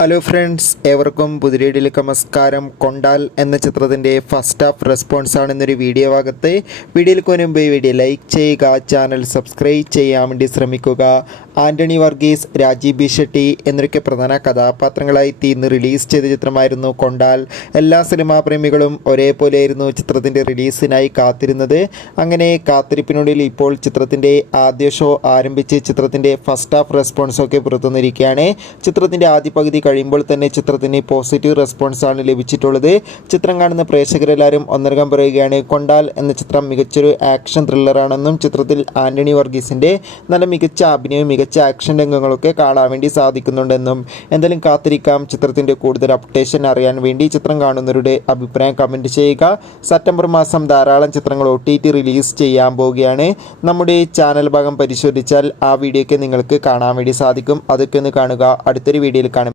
Hello friends, ഏവർക്കും പുതിയയിലേക്ക് നമസ്കാരം. കൊണ്ടാൽ എന്ന ചിത്രത്തിൻ്റെ ഫസ്റ്റ് ഹാഫ് റെസ്പോൺസാണ് ഇന്നൊരു വീഡിയോ ഭാഗത്ത്. വീഡിയോയിൽ മുൻപ് വീഡിയോ ലൈക്ക് ചെയ്യുക, ചാനൽ സബ്സ്ക്രൈബ് ചെയ്യാൻ വേണ്ടി ശ്രമിക്കുക. ആൻ്റണി വർഗീസ്, രാജീവ് ബി ഷെട്ടി എന്നൊക്കെ പ്രധാന കഥാപാത്രങ്ങളായി ഇന്ന് റിലീസ് ചെയ്ത ചിത്രമായിരുന്നു കൊണ്ടാൽ. എല്ലാ സിനിമാ പ്രേമികളും ഒരേപോലെയായിരുന്നു ചിത്രത്തിൻ്റെ റിലീസിനായി കാത്തിരുന്നത്. അങ്ങനെ കാത്തിരിപ്പിനുള്ളിൽ ഇപ്പോൾ ചിത്രത്തിൻ്റെ ആദ്യ ഷോ ആരംഭിച്ച് ചിത്രത്തിൻ്റെ ഫസ്റ്റ് ഹാഫ് റെസ്പോൺസൊക്കെ പുറത്തുവന്നിരിക്കുകയാണ്. ചിത്രത്തിൻ്റെ ആദ്യ പകുതി കഴിയുമ്പോൾ തന്നെ ചിത്രത്തിന് പോസിറ്റീവ് റെസ്പോൺസാണ് ലഭിച്ചിട്ടുള്ളത്. ചിത്രം കാണുന്ന പ്രേക്ഷകരെല്ലാവരും ഒന്നടങ്കം പറയുകയാണ് കൊണ്ടാൽ എന്ന ചിത്രം മികച്ചൊരു ആക്ഷൻ ത്രില്ലറാണെന്നും ചിത്രത്തിൽ ആൻ്റണി വർഗീസിൻ്റെ നല്ല മികച്ച അഭിനയവും മികച്ച ആക്ഷൻ രംഗങ്ങളൊക്കെ കാണാൻ വേണ്ടി സാധിക്കുന്നുണ്ടെന്നും. എന്തായാലും കാത്തിരിക്കാം ചിത്രത്തിൻ്റെ കൂടുതൽ അപ്ഡേഷൻ അറിയാൻ വേണ്ടി. ചിത്രം കാണുന്നവരുടെ അഭിപ്രായം കമൻറ്റ് ചെയ്യുക. സെപ്റ്റംബർ മാസം ധാരാളം ചിത്രങ്ങൾ OTT റിലീസ് ചെയ്യാൻ പോവുകയാണ്. നമ്മുടെ ചാനൽ ഭാഗം പരിശോധിച്ചാൽ ആ വീഡിയോ ഒക്കെ നിങ്ങൾക്ക് കാണാൻ വേണ്ടി സാധിക്കും. അതൊക്കെ ഒന്ന് കാണുക. അടുത്തൊരു വീഡിയോയിൽ കാണും.